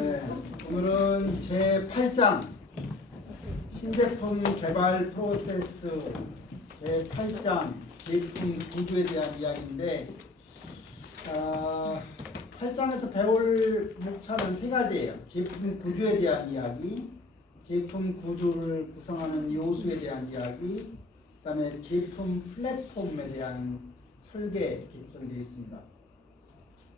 네, 오늘은 제8장 신제품 개발 프로세스 제8장 제품 구조에 대한 이야기인데 8장에서 배울 목차는 세 가지예요. 제품 구조에 대한 이야기, 제품 구조를 구성하는 요소에 대한 이야기, 그 다음에 제품 플랫폼에 대한 설계 구성되어 있습니다.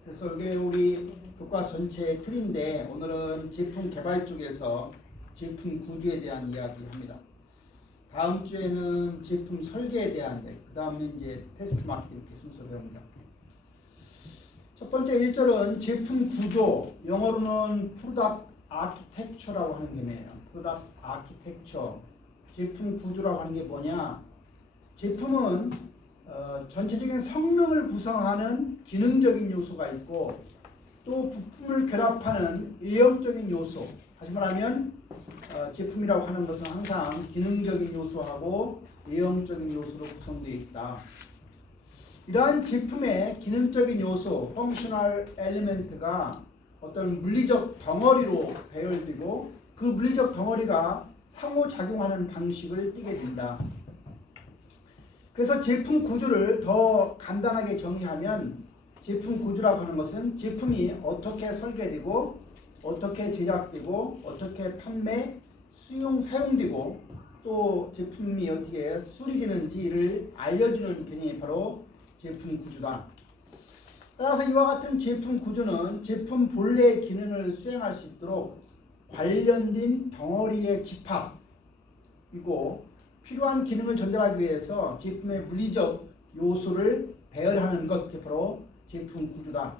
그래서 이게 우리 교과 전체의 틀인데 오늘은 제품 개발 쪽에서 제품 구조에 대한 이야기를 합니다. 다음 주에는 제품 설계에 대한 그 다음에 이제 테스트 마케팅 이렇게 순서로 배웁니다. 첫 번째 1절은 제품 구조, 영어로는 프로덕트 아키텍처라고 하는 개념이에요. 프로덕트 아키텍처. 제품 구조라고 하는 게 뭐냐? 제품은 전체적인 성능을 구성하는 기능적인 요소가 있고 또 부품을 결합하는 외형적인 요소. 다시 말하면 제품이라고 하는 것은 항상 기능적인 요소하고 외형적인 요소로 구성되어 있다. 이러한 제품의 기능적인 요소, 펑셔널 엘리멘트가 어떤 물리적 덩어리로 배열되고 그 물리적 덩어리가 상호작용하는 방식을 띠게 된다. 그래서 제품 구조를 더 간단하게 정의하면 제품 구조라고 하는 것은 제품이 어떻게 설계되고 어떻게 제작되고 어떻게 판매, 수용, 사용되고 또 제품이 어떻게 수리되는지를 알려주는 개념이 바로 제품 구조다. 따라서 이와 같은 제품 구조는 제품 본래의 기능을 수행할 수 있도록 관련된 덩어리의 집합이고 필요한 기능을 전달하기 위해서 제품의 물리적 요소를 배열하는 것, 그게 바로 제품 구조다.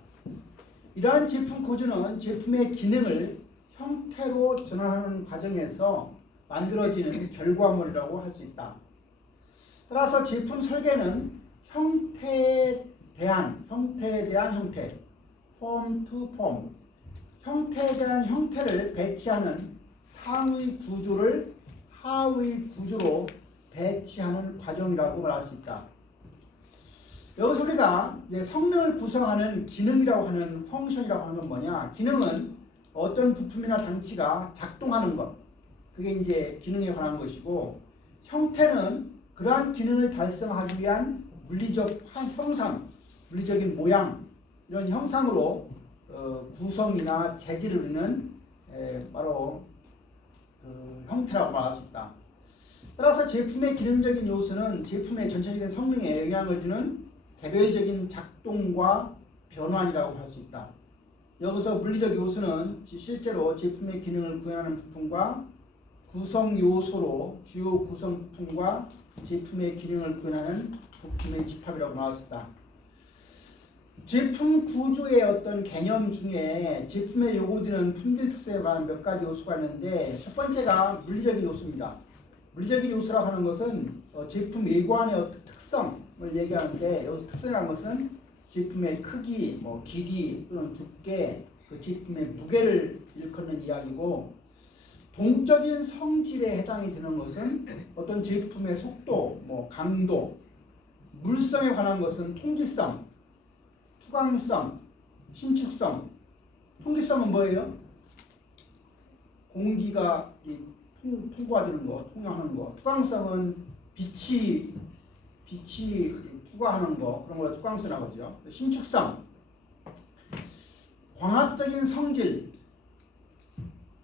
이러한 제품 구조는 제품의 기능을 형태로 전환하는 과정에서 만들어지는 결과물이라고 할 수 있다. 따라서 제품 설계는 형태에 대한 형태, form to form, 형태에 대한 형태를 배치하는 상의 구조를 하의 구조로 배치하는 과정이라고 말할 수 있다. 여기서 우리가 이제 성능을 구성하는 기능이라고 하는 펑션이라고 하는 건 뭐냐? 기능은 어떤 부품이나 장치가 작동하는 것, 그게 이제 기능에 관한 것이고, 형태는 그러한 기능을 달성하기 위한 물리적 형상, 물리적인 모양, 이런 형상으로 구성이나 재질을 우리는 바로 형태라고 말할 수 있다. 따라서 제품의 기능적인 요소는 제품의 전체적인 성능에 영향을 주는 개별적인 작동과 변환이라고 할 수 있다. 여기서 물리적 요소는 실제로 제품의 기능을 구현하는 부품과 구성 요소로 주요 구성 부품과 제품의 기능을 구현하는 부품의 집합이라고 말할 수 있다. 제품 구조의 어떤 개념 중에 제품에 요구되는 품질 특성에 관한 몇 가지 요소가 있는데 첫 번째가 물리적인 요소입니다. 물리적인 요소라고 하는 것은 제품 외관의 어떤 특성을 얘기하는데 여기서 특성이라는 것은 제품의 크기, 길이 또는 두께, 그 제품의 무게를 일컫는 이야기고 동적인 성질에 해당이 되는 것은 어떤 제품의 속도, 강도, 물성에 관한 것은 통기성, 투광성, 신축성. 통기성은 뭐예요? 공기가 통과되는 거, 통용하는 거. 투광성은 빛이 투과하는 거, 그런 걸 투광성이라고 하죠. 신축성, 광학적인 성질.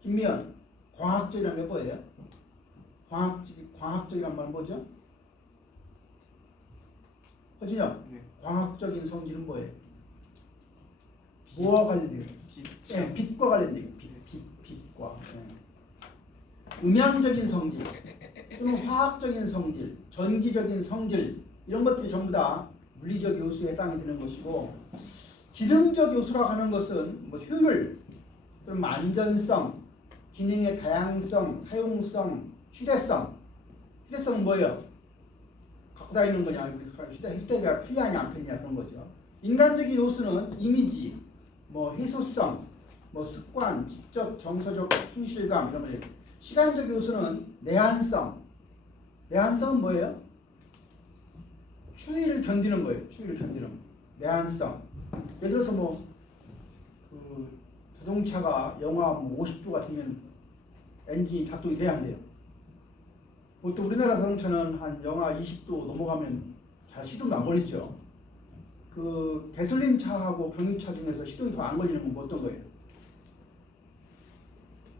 김미연, 광학적이란 게 뭐예요? 광학적이란 말은 뭐죠? 허진영, 네. 광학적인 성질은 뭐예요? 뭐와 관련돼요? 네, 빛과 관련돼요. 빛과. 네. 음향적인 성질, 또는 화학적인 성질, 전기적인 성질, 이런 것들이 전부 다 물리적 요소에 해당이 되는 것이고, 기능적 요소라고 하는 것은 효율, 또는 안전성, 기능의 다양성, 사용성, 휴대성. 휴대성은 뭐예요? 갖고 다니는 거냐, 휴대가 편리하냐 안 편리하냐 그런 거죠. 인간적인 요소는 이미지, 희소성, 습관, 지적, 정서적 충실감 이런 거. 시간적 요소는 내한성. 내한성은 뭐예요? 추위를 견디는 거예요. 추위를 견디는 거. 내한성. 예를 들어서 자동차가 영하 뭐 50도 같으면 엔진이 작동이 돼야 한대요. 보통 우리나라 자동차는 한 영하 20도 넘어가면 잘 시동도 안 걸리죠. 그 가솔린 차하고 경유차 중에서 시동이 더 안 걸리는 건 뭐 어떤 거예요?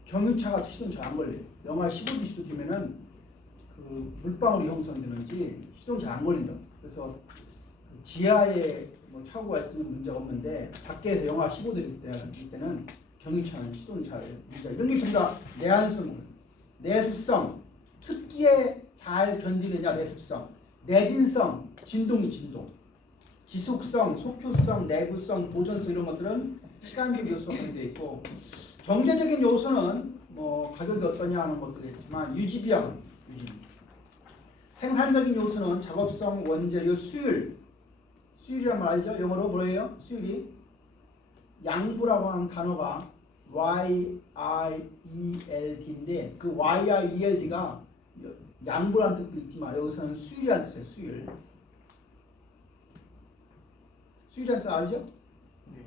경유차가 시동 잘 안 걸려요. 영하 15, 20도 되면은 그 물방울이 형성되는지 시동 잘 안 걸린다. 그래서 지하에 뭐 차고가 있으면 문제가 없는데 밖에서 영하 15도 될 때는 경유차는 시동이 잘 문제가. 이런 게 전부 다 내한성, 내습성, 습기에 잘 견디느냐 내습성, 내진성, 진동이 진동, 지속성, 속효성, 내구성, 보존성 이런 것들은 시간적 요소가 되어 있고 경제적인 요소는 뭐 가격이 어떠냐 하는 것도 있지만 유지비용, 생산적인 요소는 작업성, 원재료, 수율이란 말 알죠? 영어로 뭐예요? 수율이 양부라고 하는 단어가 YIELD인데 그 YIELD가 양부라는 뜻도 있지만 여기서는 수율이라는 뜻이에요. 수율이라는 뜻 알죠? 네.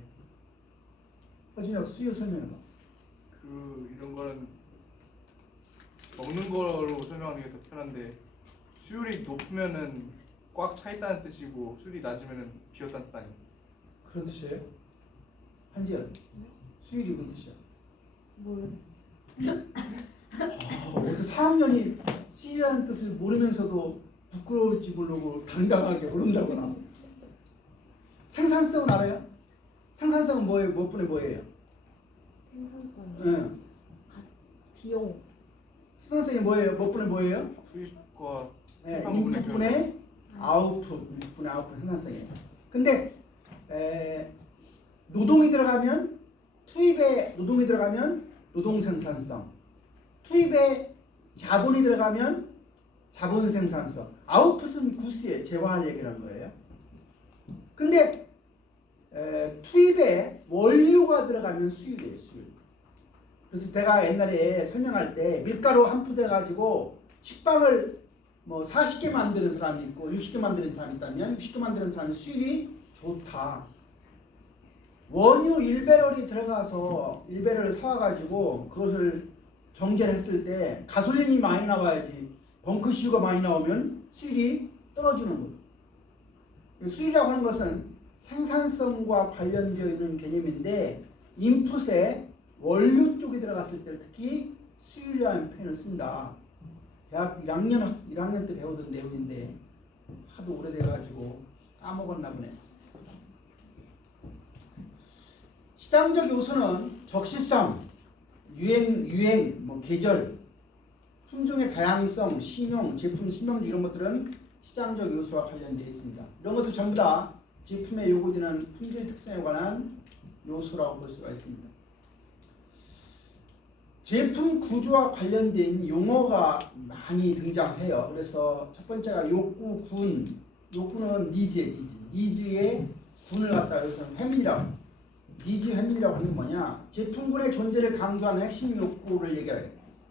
어진이 수율 설명해봐. 이런 거는 먹는 거로 설명하는 게 더 편한데 수율이 높으면은 꽉 차 있다는 뜻이고 수율이 낮으면은 비었다는 뜻 아니에요? 그런 뜻이에요? 한지연, 수율이 무슨 뜻이야? 모르겠어. 어제 4학년이 수율이라는 뜻을 모르면서도 부끄러울지 모르고 당당하게 모른다거나. 생산성은 알아요? 생산성은 뭐예요? 몇 분의 뭐예요? 생산성. 응. 비용. 생산성이 뭐예요? 몇 분의 뭐예요? 투입과 네, 생산 부분의 인풋분의 아웃풋, 인풋분의 아웃풋 생산성이에요. 근데 노동이 들어가면 투입에 노동이 들어가면 노동 생산성, 투입에 자본이 들어가면 자본 생산성, 아웃풋은 구스에 재화할 얘기라는 거예요. 근데 투입에 원료가 들어가면 수율이에요, 수율. 그래서 내가 옛날에 설명할 때 밀가루 한 푸대 가지고 식빵을 뭐 40개 만드는 사람이 있고 60개 만드는 사람이 있다면 60개 만드는 사람이 수율이 좋다. 원유 1배럴이 들어가서 1배럴을 사와가지고 그것을 정제를 했을 때 가솔린이 많이 나와야지 벙크시유가 많이 나오면 수율이 떨어지는 거예요. 수율이라고 하는 것은 생산성과 관련되어 있는 개념인데 인풋에 원료 쪽에 들어갔을 때 특히 수율이라는 표현을 쓴다. 대학 1학년 때 배우던 내용인데 하도 오래돼가지고 까먹었나 보네. 시장적 요소는 적시성, 유행, 뭐 계절, 품종의 다양성, 신용, 제품 신명주 이런 것들은 시장적 요소와 관련되어 있습니다. 이런 것도 전부 다 제품에 요구되는 품질 특성에 관한 요소라고 볼 수가 있습니다. 제품 구조와 관련된 용어가 많이 등장해요. 그래서 첫 번째가 욕구군, 욕구는 니즈의 군을 갖다가 여기서는 회밀이라고, 니즈 회밀이라고 하는 게 뭐냐? 제품군의 존재를 강조하는 핵심 욕구를 얘기해요.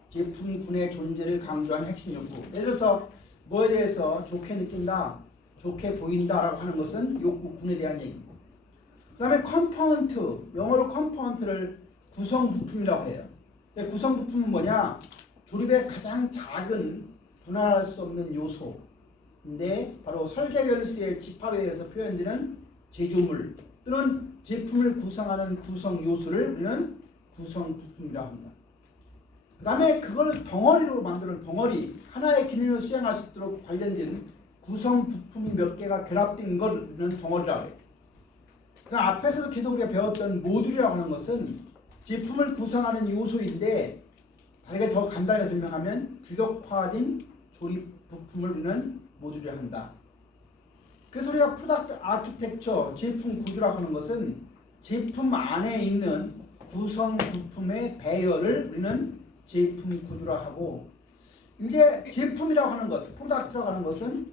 제품군의 존재를 강조하는 핵심 욕구. 예를 들어서 뭐에 대해서 좋게 느낀다, 좋게 보인다라고 하는 것은 욕구군에 대한 얘기고. 그 다음에 컴포넌트, 영어로 컴포넌트를 구성 부품이라고 해요. 구성 부품은 뭐냐? 조립의 가장 작은 분할할 수 없는 요소인데 바로 설계 변수의 집합에 의해서 표현되는 제조물 또는 제품을 구성하는 구성 요소를 우리는 구성 부품이라고 합니다. 그 다음에 그걸 덩어리로 만드는 덩어리, 하나의 기능을 수행할 수 있도록 관련된 구성 부품이 몇 개가 결합된 걸 우리는 덩어리라고 해요. 그 앞에서도 계속 우리가 배웠던 모듈이라고 하는 것은 제품을 구성하는 요소인데 다르게 더 간단하게 설명하면 규격화된 조립 부품을 우리는 모듈이라 한다. 그래서 우리가 프로덕트 아키텍처, 제품 구조라고 하는 것은 제품 안에 있는 구성 부품의 배열을 우리는 제품 구조라 하고, 이제 제품이라고 하는 것, 프로덕트라고 하는 것은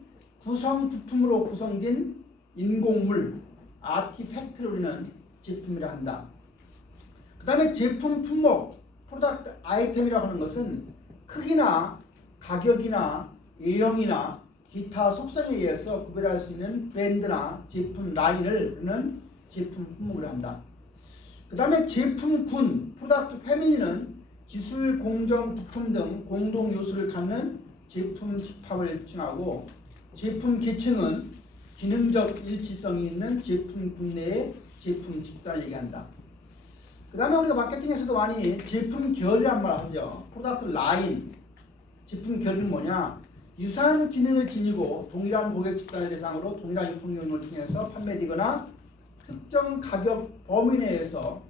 구성 부품으로 구성된 인공물, 아티팩트를 우리는 제품이라 한다. 그 다음에 제품 품목, 프로덕트 아이템이라고 하는 것은 크기나 가격이나 유형이나 기타 속성에 의해서 구별할 수 있는 브랜드나 제품 라인을 우리는 제품 품목을 한다. 그 다음에 제품군, 프로덕트 패밀리는 기술, 공정, 부품 등 공동 요소를 갖는 제품 집합을 칭하고, 제품 계층은 기능적 일치성이 있는 제품군 내의 제품 집단을 얘기한다. 그 다음에 우리가 마케팅에서도 많이 제품 결이란 말을 하죠. 프로덕트 라인. 제품 결은 뭐냐? 유사한 기능을 지니고 동일한 고객 집단을 대상으로 동일한 유통용을 통해서 판매되거나 특정 가격 범위 내에서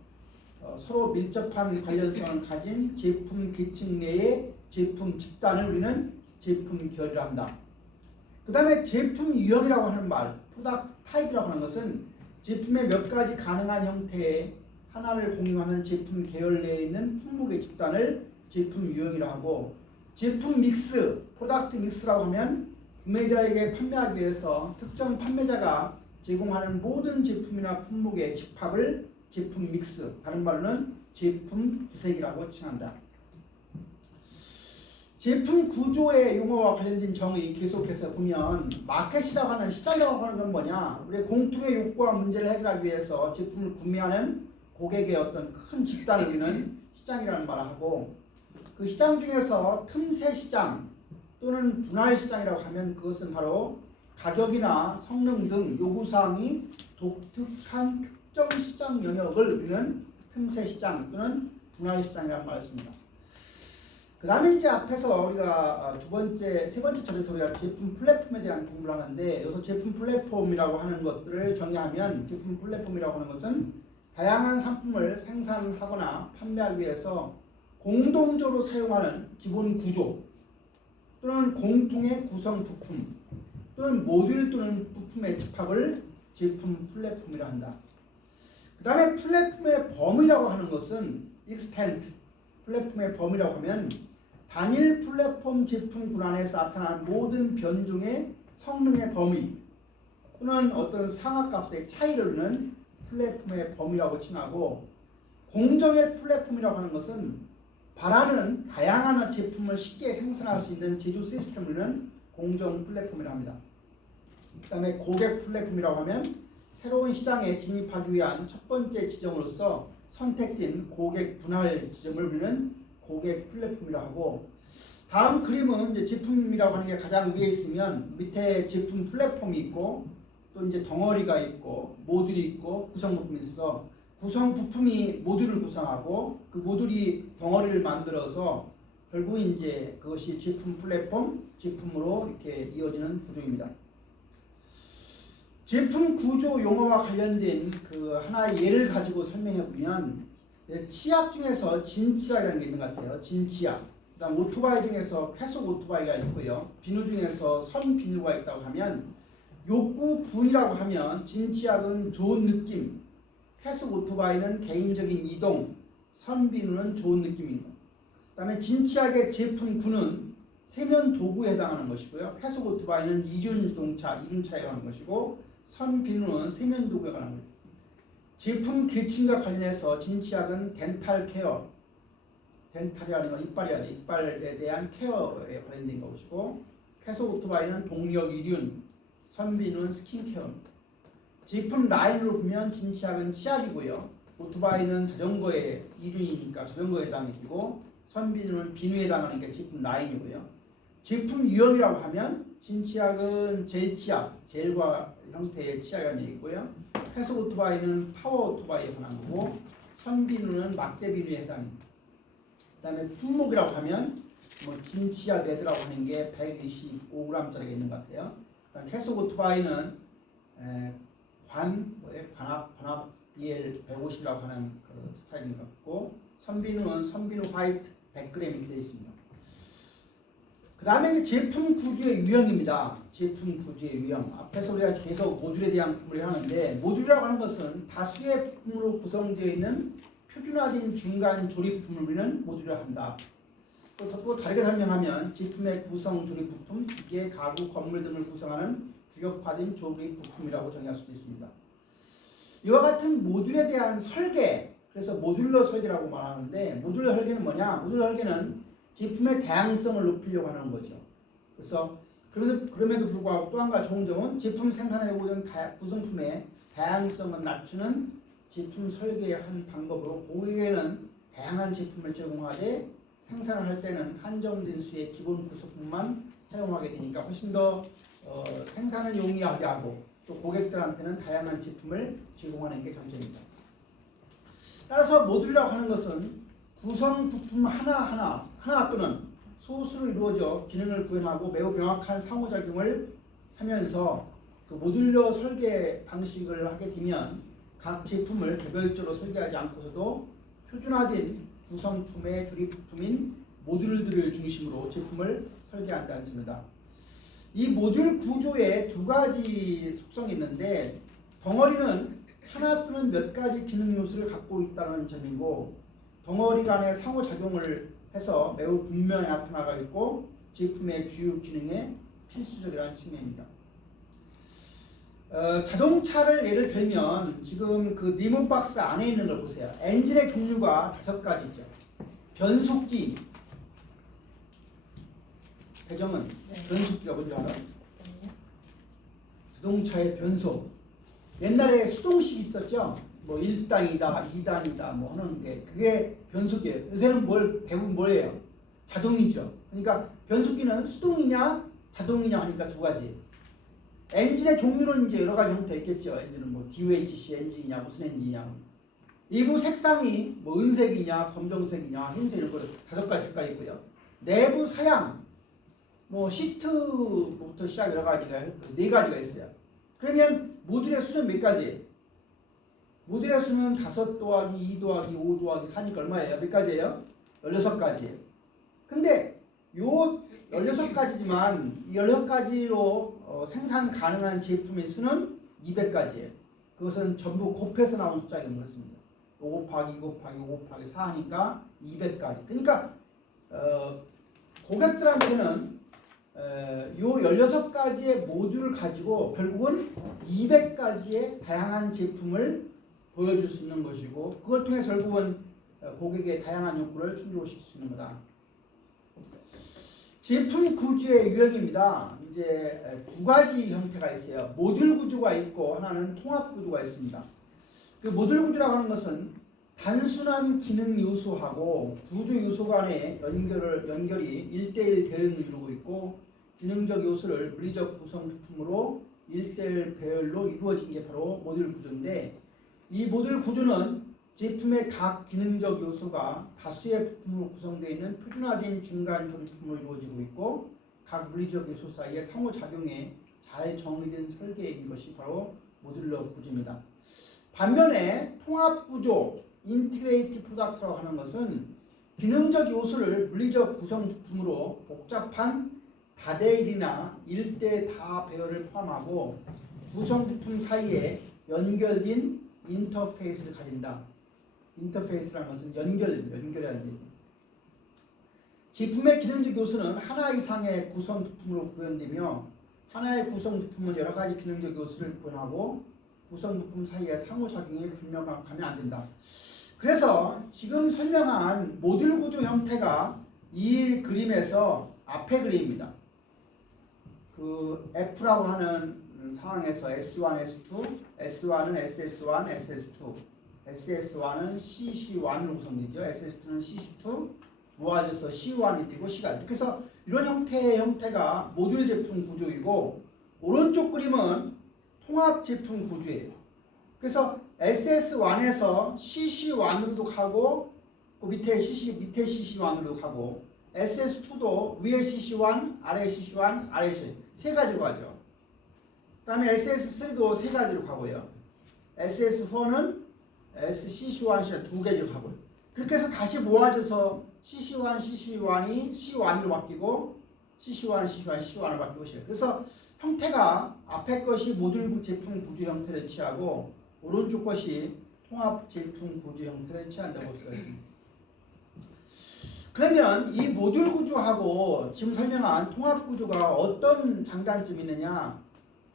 서로 밀접한 관련성을 가진 제품 계층 내의 제품 집단을 우리는 제품 결이라 한다. 그 다음에 제품 유형이라고 하는 말, 프로덕트 타입이라고 하는 것은 제품의 몇 가지 가능한 형태의 하나를 공유하는 제품 계열 내에 있는 품목의 집단을 제품 유형이라고 하고, 제품 믹스, 프로덕트 믹스라고 하면 구매자에게 판매하기 위해서 특정 판매자가 제공하는 모든 제품이나 품목의 집합을 제품 믹스, 다른 말로는 제품 구색이라고 칭한다. 제품 구조의 용어와 관련된 정의 계속해서 보면, 마켓이라고 하는, 시장이라고 하는 건 뭐냐? 우리의 공통의 욕구와 문제를 해결하기 위해서 제품을 구매하는 고객의 어떤 큰 집단을 우리는 시장이라는 말을 하고, 그 시장 중에서 틈새 시장 또는 분할 시장이라고 하면 그것은 바로 가격이나 성능 등 요구사항이 독특한 특정 시장 영역을 우리는 틈새 시장 또는 분할 시장이라고 말했습니다. 그 다음에 이제 앞에서 우리가 세 번째 절에서 우리가 제품 플랫폼에 대한 공부를 하는데, 여기서 제품 플랫폼이라고 하는 것들을 정의하면, 제품 플랫폼이라고 하는 것은 다양한 상품을 생산하거나 판매하기 위해서 공동적으로 사용하는 기본 구조 또는 공통의 구성 부품 또는 모듈 또는 부품의 집합을 제품 플랫폼이라 한다. 그 다음에 플랫폼의 범위라고 하는 것은 extent, 플랫폼의 범위라고 하면 단일 플랫폼 제품군 안에서 나타나는 모든 변종의 성능의 범위 또는 어떤 상하값의 차이를 플랫폼의 범위라고 칭하고, 공정의 플랫폼이라고 하는 것은 바라는 다양한 제품을 쉽게 생산할 수 있는 제조 시스템을 공정 플랫폼이라고 합니다. 그 다음에 고객 플랫폼이라고 하면 새로운 시장에 진입하기 위한 첫 번째 지점으로서 선택된 고객 분할 지점을 우리는 고객 플랫폼이라고 하고, 다음 그림은 이제 제품이라고 하는 게 가장 위에 있으면 밑에 제품 플랫폼이 있고 또 이제 덩어리가 있고 모듈이 있고 구성 부품이 있어. 구성 부품이 모듈을 구성하고 그 모듈이 덩어리를 만들어서 결국 이제 그것이 제품 플랫폼, 제품으로 이렇게 이어지는 구조입니다. 제품 구조 용어와 관련된 그 하나의 예를 가지고 설명해 보면, 치약 중에서 진치약이라는 게 있는 것 같아요. 진치약. 그다음 오토바이 중에서 쾌속 오토바이가 있고요. 비누 중에서 선 비누가 있다고 하면, 욕구 분이라고 하면 진치약은 좋은 느낌, 쾌속 오토바이는 개인적인 이동, 선 비누는 좋은 느낌입니다. 그다음에 진치약의 제품 구는 세면 도구에 해당하는 것이고요. 쾌속 오토바이는 이륜 자동차, 이륜차에 관한 것이고, 선 비누는 세면 도구에 관한 것입니다. 제품 계층과 관련해서 진치약은 덴탈 케어, 덴탈이라는 건 이빨이라는 이빨에 대한 케어에 관련된 것이고, 쾌속 오토바이는 동력 이륜, 선비누는 스킨케어입니다. 제품 라인으로 보면 진치약은 치약이고요. 오토바이는 자전거의 이륜이니까 자전거에 해당이고, 선비누는 비누에 해당하는 게 제품 라인이고요. 제품 유형이라고 하면 진치약은 젤 치약, 젤과 형태의 치약이라는 얘기고요. 쾌속 오토바이는 파워 오토바이에 관한 거고, 선비누는 막대 비누에 해당입니다. 그 다음에 품목이라고 하면 진치약 레드라고 하는 게 125g짜리가 있는 것 같아요. 쾌속 오토바이는 관압 BL 150이라고 하는 그 스타일인 것 같고, 선비누는 선비누 화이트 100g 이렇게 되어 있습니다. 그 다음에 제품 구조의 유형입니다. 제품 구조의 유형. 앞에서 우리가 계속 모듈에 대한 공부를 하는데, 모듈이라고 하는 것은 다수의 부품으로 구성되어 있는 표준화된 중간 조립부품을 우리는 모듈이라고 한다. 또 다르게 설명하면 제품의 구성 조립 부품, 기계, 가구, 건물 등을 구성하는 규격화된 조립 부품이라고 정의할 수도 있습니다. 이와 같은 모듈에 대한 설계, 그래서 모듈러 설계라고 말하는데, 모듈러 설계는 뭐냐? 모듈러 설계는 제품의 다양성을 높이려고 하는 거죠. 그래서 그럼에도 불구하고 또 한 가지 좋은 점은 제품 생산에 오는 구성품의 다양성을 낮추는 제품 설계한 방법으로 고객에게는 다양한 제품을 제공하되 생산을 할 때는 한정된 수의 기본 구성품만 사용하게 되니까 훨씬 더 생산을 용이하게 하고 또 고객들한테는 다양한 제품을 제공하는 게 장점입니다. 따라서 모듈이라고 하는 것은 구성 부품 하나 또는 소수로 이루어져 기능을 구현하고 매우 명확한 상호작용을 하면서 그 모듈러 설계 방식을 하게 되면 각 제품을 개별적으로 설계하지 않고서도 표준화된 구성품의 조립 부품인 모듈들을 중심으로 제품을 설계한다는 점입니다. 이 모듈 구조에 두 가지 속성이 있는데 덩어리는 하나 또는 몇 가지 기능 요소를 갖고 있다는 점이고 덩어리 간의 상호작용을 해서 매우 분명히 나타나가 있고 제품의 주요 기능에 필수적이라는 측면입니다. 자동차를 예를 들면 지금 그 니모박스 안에 있는 걸 보세요. 엔진의 종류가 5가지죠. 변속기, 배정은 변속기가 뭔지 알아? 자동차의 변속. 옛날에 수동식 있었죠. 뭐 1단이다, 2단이다 뭐 하는 게 그게 변속기예요. 요새는 대부분 뭐예요? 자동이죠. 그러니까 변속기는 수동이냐 자동이냐 하니까 두 가지. 엔진의 종류는 이제 여러 가지 형태 있겠죠. 엔진은 뭐 DOHC 엔진이냐 무슨 엔진이냐. 일부 색상이 뭐 은색이냐 검정색이냐 흰색 이런 거 5가지 색깔이 있고요. 내부 사양 뭐 시트부터 시작 여러 가지가 4가지가 있어요. 그러면 모듈의 수는 몇 가지? 모듈의 수는 5 더하기 2 더하기 5 더하기 4니까 얼마예요? 몇 가지예요? 16가지예요. 근데 요 16가지지만 16가지로 생산 가능한 제품의 수는 200가지예요. 그것은 전부 곱해서 나온 숫자가 그렇습니다. 5 곱하기 2 곱하기 5 곱하기 4 하니까 200가지. 그러니까 고객들한테는 요 16가지의 모듈을 가지고 결국은 200가지의 다양한 제품을 보여줄 수 있는 것이고 그걸 통해 결국은 고객의 다양한 욕구를 충족시킬 수 있는 거다. 제품 구조의 유형입니다. 이제 2가지 형태가 있어요. 모듈 구조가 있고 하나는 통합 구조가 있습니다. 그 모듈 구조라고 하는 것은 단순한 기능 요소하고 구조 요소 간의 연결이 1:1 배열을 이루고 있고 기능적 요소를 물리적 구성 부품으로 1:1 배열로 이루어진 게 바로 모듈 구조인데 이 모듈 구조는 제품의 각 기능적 요소가 다수의 부품으로 구성되어 있는 표준화된 중간 조립품으로 이루어지고 있고 각 물리적 요소 사이의 상호작용에 잘 정의된 설계인 것이 바로 모듈러 구조입니다. 반면에 통합구조, 인티그레이티브 프로덕트라고 하는 것은 기능적 요소를 물리적 구성 부품으로 복잡한 다대일이나 1대 다 배열을 포함하고 구성 부품 사이에 연결된 인터페이스를 가진다. 인터페이스라는 것은 연결이라는 얘기입니다. 제품의 기능적 요소는 하나 이상의 구성 부품으로 구현되며 하나의 구성 부품은 여러 가지 기능적 요소를 구현하고 구성 부품 사이의 상호작용이 불명확하면 안 된다. 그래서 지금 설명한 모듈 구조 형태가 이 그림에서 앞에 그림입니다. 그 F라고 하는 상황에서 S1, S2, S1은 SS1, SS2, SS1은 CC1으로 구성되죠. SS2는 CC2 모아져서 C1이 되고 C가 되고 그래서 이런 형태가 모듈 제품 구조이고 오른쪽 그림은 통합 제품 구조예요. 그래서 SS1에서 CC1으로도 가고 그 밑에 CC1으로도 가고 SS2도 위에 CC1, 아래 CC1, 아래 CC1 세 가지로 가죠. 그 다음에 SS3도 세 가지로 가고요. SS4는 CC1, C1 두 가지로 가고요. 그렇게 해서 다시 모아져서 CC1, CC1이 C1으로 바뀌고 CC1, CC1, C1으로 바뀌고 있어요. 그래서 형태가 앞에 것이 모듈 제품 구조 형태를 취하고 오른쪽 것이 통합 제품 구조 형태를 취한다고 볼 수가 있습니다. 그러면 이 모듈 구조하고 지금 설명한 통합 구조가 어떤 장단점이 있느냐?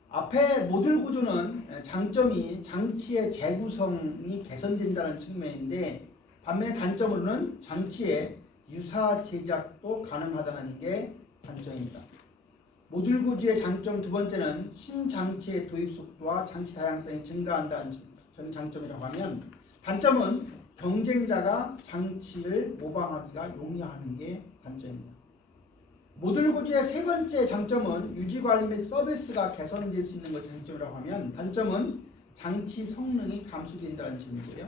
앞에 모듈 구조는 장점이 장치의 재구성이 개선된다는 측면인데 반면에 단점으로는 장치의 유사 제작도 가능하다는 게 단점입니다. 모듈 구조의 장점 두 번째는 신장치의 도입 속도와 장치 다양성이 증가한다는 점이 장점이라고 하면 단점은 경쟁자가 장치를 모방하기가 용이하는 게 단점입니다. 모듈 구조의 세 번째 장점은 유지 관리 및 서비스가 개선될 수 있는 것 장점이라고 하면 단점은 장치 성능이 감소된다는 점이고요.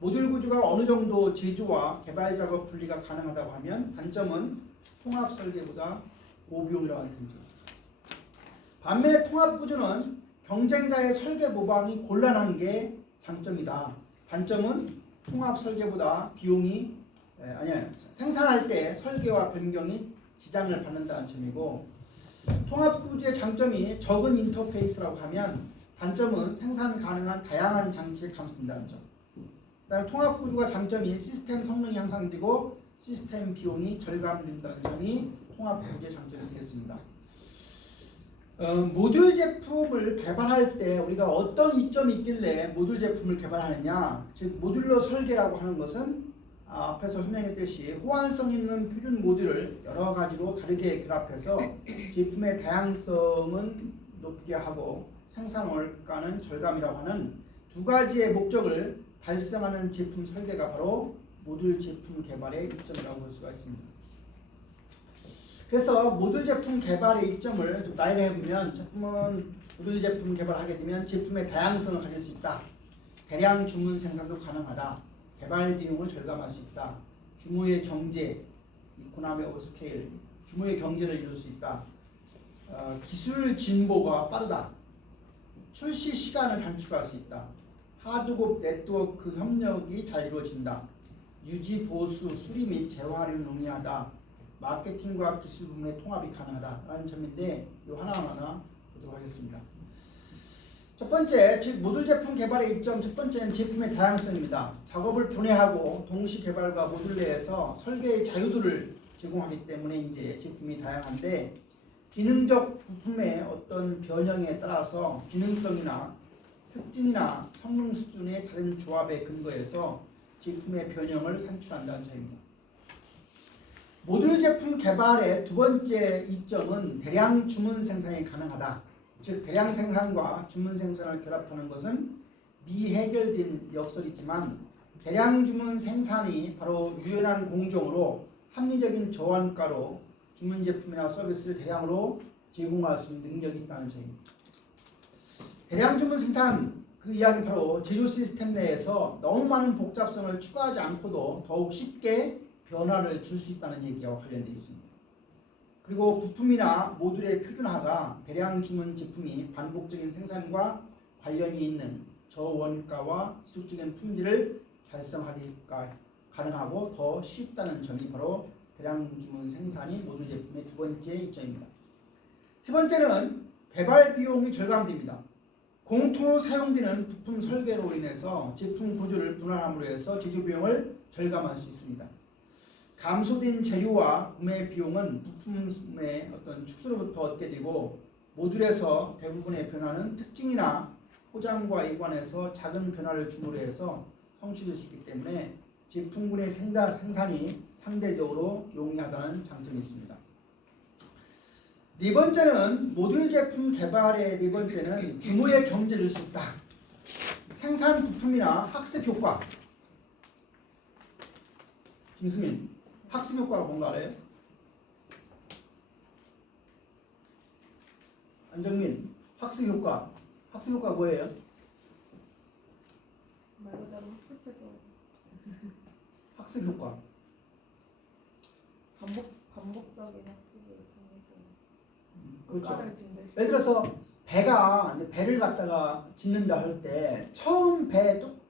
모듈 구조가 어느 정도 제조와 개발 작업 분리가 가능하다고 하면 단점은 통합 설계보다 고비용이라고 하는 점이죠. 반면에 통합 구조는 경쟁자의 설계 모방이 곤란한 게 장점이다. 단점은 통합 설계보다 비용이 생산할 때 설계와 변경이 지장을 받는다는 점이고, 통합 구조의 장점이 적은 인터페이스라고 하면 단점은 생산 가능한 다양한 장치에 감소된다는 점. 그다음에 통합 구조가 장점이 시스템 성능이 향상되고 시스템 비용이 절감된다는 점이 통합 구조의 장점이 되겠습니다. 모듈 제품을 개발할 때 우리가 어떤 이점이 있길래 모듈 제품을 개발하느냐, 즉 모듈러 설계라고 하는 것은 앞에서 설명했듯이 호환성 있는 표준 모듈을 여러 가지로 다르게 결합해서 제품의 다양성은 높게 하고 생산 원가는 절감이라고 하는 두 가지의 목적을 달성하는 제품 설계가 바로 모듈 제품 개발의 이점이라고 볼 수가 있습니다. 그래서 모듈 제품 개발의 이점을 좀 나열해 보면, 제품은 모듈 제품 개발하게 되면 제품의 다양성을 가질 수 있다. 대량 주문 생산도 가능하다. 개발 비용을 절감할 수 있다. 규모의 경제, 이코노미 오브 스케일, 규모의 경제를 이룰 수 있다. 기술 진보가 빠르다. 출시 시간을 단축할 수 있다. 하드급 네트워크 협력이 잘 이루어진다. 유지, 보수, 수리 및 재활용이 용이하다. 마케팅과 기술 부문의 통합이 가능하다라는 점인데, 이 하나하나 보도록 하겠습니다. 첫 번째, 즉 모듈 제품 개발의 이점, 첫 번째는 제품의 다양성입니다. 작업을 분해하고 동시 개발과 모듈 내에서 설계의 자유도를 제공하기 때문에 이제 제품이 다양한데, 기능적 부품의 어떤 변형에 따라서 기능성이나 특징이나 성능 수준의 다른 조합에 근거해서 제품의 변형을 산출한다는 점입니다. 모듈 제품 개발의 두 번째 이점은 대량 주문 생산이 가능하다. 즉 대량 생산과 주문 생산을 결합하는 것은 미해결된 역설이지만, 대량 주문 생산이 바로 유연한 공정으로 합리적인 저원가로 주문 제품이나 서비스를 대량으로 제공할 수 있는 능력이 있다는 점입니다. 대량 주문 생산, 그 이야기 바로 제조 시스템 내에서 너무 많은 복잡성을 추가하지 않고도 더욱 쉽게 변화를 줄 수 있다는 얘기와 관련되어 있습니다. 그리고 부품이나 모듈의 표준화가 대량 주문 제품이 반복적인 생산과 관련이 있는 저원가와 지속적인 품질을 달성하기가 가능하고 더 쉽다는 점이 바로 대량 주문 생산이 모듈 제품의 두 번째 이점입니다. 세 번째는 개발 비용이 절감됩니다. 공통으로 사용되는 부품 설계로 인해서 제품 구조를 분할함으로 해서 제조 비용을 절감할 수 있습니다. 감소된 재료와 구매 비용은 부품의 어떤 축소로부터 얻게 되고, 모듈에서 대부분의 변화는 특징이나 포장과 이관에서 작은 변화를 줌으로 해서 성취될 수 있기 때문에 제품군의 생산이 상대적으로 용이하다는 장점이 있습니다. 네 번째는 모듈 제품 개발의 네 번째는 규모의 경제를 줄 수 있다. 생산 부품이나 학습 효과. 김수민, 학습 효과가 뭔가 알아요? 안정민, 학습 효과. 학습 효과가 뭐예요? 말 그대로 학습해서 학습 효과. 반복적인 학습을 통해서 그렇죠. 효과를 증대시키는. 예를 들어서 배를 갖다가 짓는다 할 때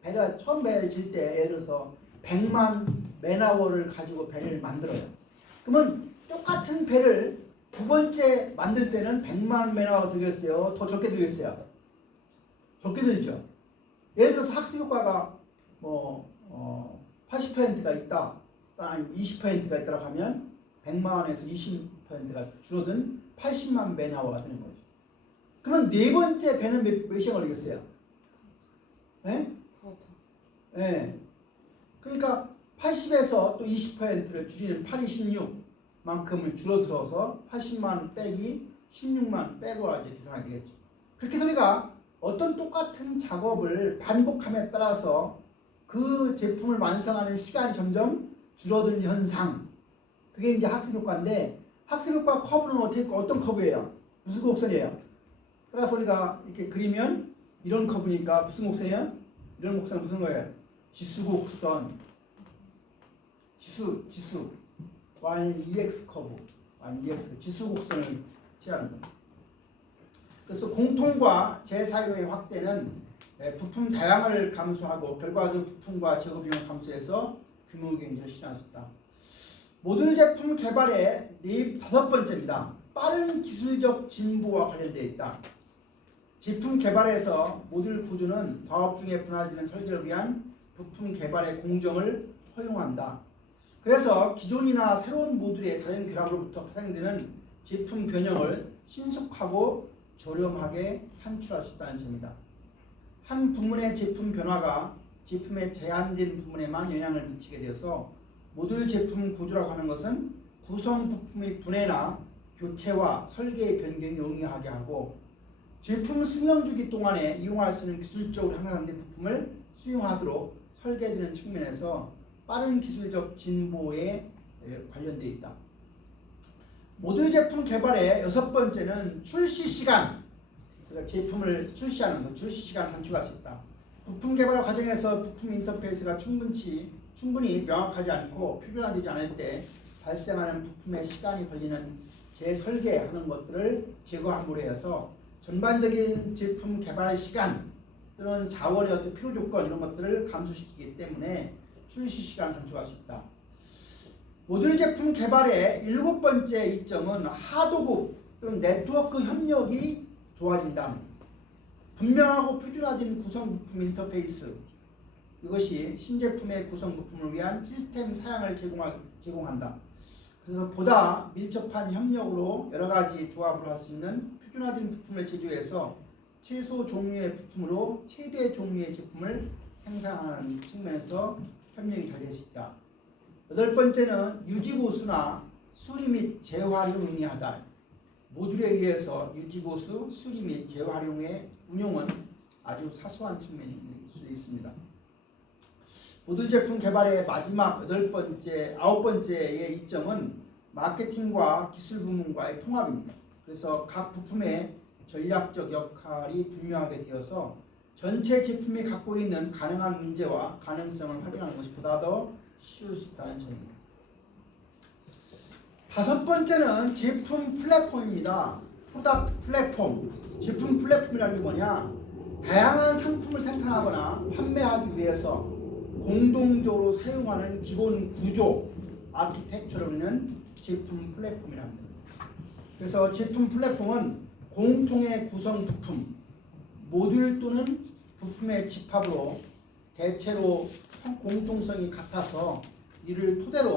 배가 처음 배를 질 때 예를 들어서 100만 맨아워를 가지고 배를 만들어요. 그러면 똑같은 배를 두 번째 만들 때는 100만 맨아워 들겠어요? 더 적게 들겠어요? 적게 들죠. 예를 들어서 학습 효과가 80%가 있다, 한 20%가 있다고 하면 100만에서 20%가 줄어든 80만 맨아워가 되는 거죠. 그러면 네 번째 배는 몇 시간 걸리겠어요? 네? 네. 그러니까 80에서 또 20%를 줄이는 826만큼을 줄어들어서 80만 빼기 16만 빼고 이제 계산하게 되겠죠. 그렇게 해서 우리가 어떤 똑같은 작업을 반복함에 따라서 그 제품을 완성하는 시간이 점점 줄어드는 현상. 그게 이제 학습 효과인데 학습 효과 커브는 어떤 커브예요? 무슨 곡선이에요? 따라서 우리가 이렇게 그리면 이런 커브니까 무슨 곡선이에요? 이런 곡선은 무슨 거예요? 지수곡선. 지수. y EX 커브. y EX 지수곡선을 취하는 겁니다. 그래서 공통과 재사용의 확대는 부품 다양화를 감소하고 결과적으로 부품과 제거 비용 감소해서 규모 경제를 실현할 수 있다. 모듈 제품 개발의 5번째입니다. 빠른 기술적 진보와 관련되어 있다. 제품 개발에서 모듈 구조는 과업 중에 분할되는 설계를 위한 부품 개발의 공정을 허용한다. 그래서 기존이나 새로운 모듈의 다른 결합으로부터 파생되는 제품 변형을 신속하고 저렴하게 산출할 수 있다는 점이다. 한 부문의 제품 변화가 제품의 제한된 부분에만 영향을 미치게 되어서 모듈 제품 구조라고 하는 것은 구성 부품의 분해나 교체와 설계의 변경이 용이하게 하고 제품 수명 주기 동안에 이용할 수 있는 기술적으로 향상된 부품을 수용하도록 설계되는 측면에서 빠른 기술적 진보에 관련되어 있다. 모듈 제품 개발의 6번째는 출시 시간. 그러니까 제품을 출시하는 것, 출시 시간 단축할 수 있다. 부품 개발 과정에서 부품 인터페이스가 충분히 명확하지 않고 표준화되지 않을 때 발생하는 부품의 시간이 걸리는 재설계하는 것들을 제거함으로 해서 전반적인 제품 개발 시간 또는 자원의 어떤 필요 조건 이런 것들을 감소시키기 때문에 출시 시간 단축할 수 있다. 모듈 제품 개발의 7번째 이점은 하도급 또는 네트워크 협력이 좋아진다. 분명하고 표준화된 구성 부품 인터페이스 이것이 신제품의 구성 부품을 위한 시스템 사양을 제공한다. 그래서 보다 밀접한 협력으로 여러 가지 조합을 할 수 있는 표준화된 부품을 제조해서 최소 종류의 부품으로 최대 종류의 제품을 생산하는 측면에서 협력이 잘 될 수 있다. 8번째는 유지보수나 수리 및 재활용 의미하다. 모듈에 의해서 유지보수, 수리 및 재활용의 운용은 아주 사소한 측면이 있을 수 있습니다. 모듈 제품 개발의 마지막 9번째의 이점은 마케팅과 기술 부문과의 통합입니다. 그래서 각 부품의 전략적 역할이 분명하게 되어서 전체 제품이 갖고 있는 가능한 문제와 가능성을 확인하는 것이 보다 더 쉬울 수 있다는 점입니다. 5번째는 제품 플랫폼입니다. 프로덕트 플랫폼. 제품 플랫폼이라는 게 뭐냐? 다양한 상품을 생산하거나 판매하기 위해서 공동적으로 사용하는 기본 구조, 아키텍처로는 제품 플랫폼이라고 합니다. 그래서 제품 플랫폼은 공통의 구성 부품, 모듈 또는 부품의 집합으로 대체로 공통성이 같아서 이를 토대로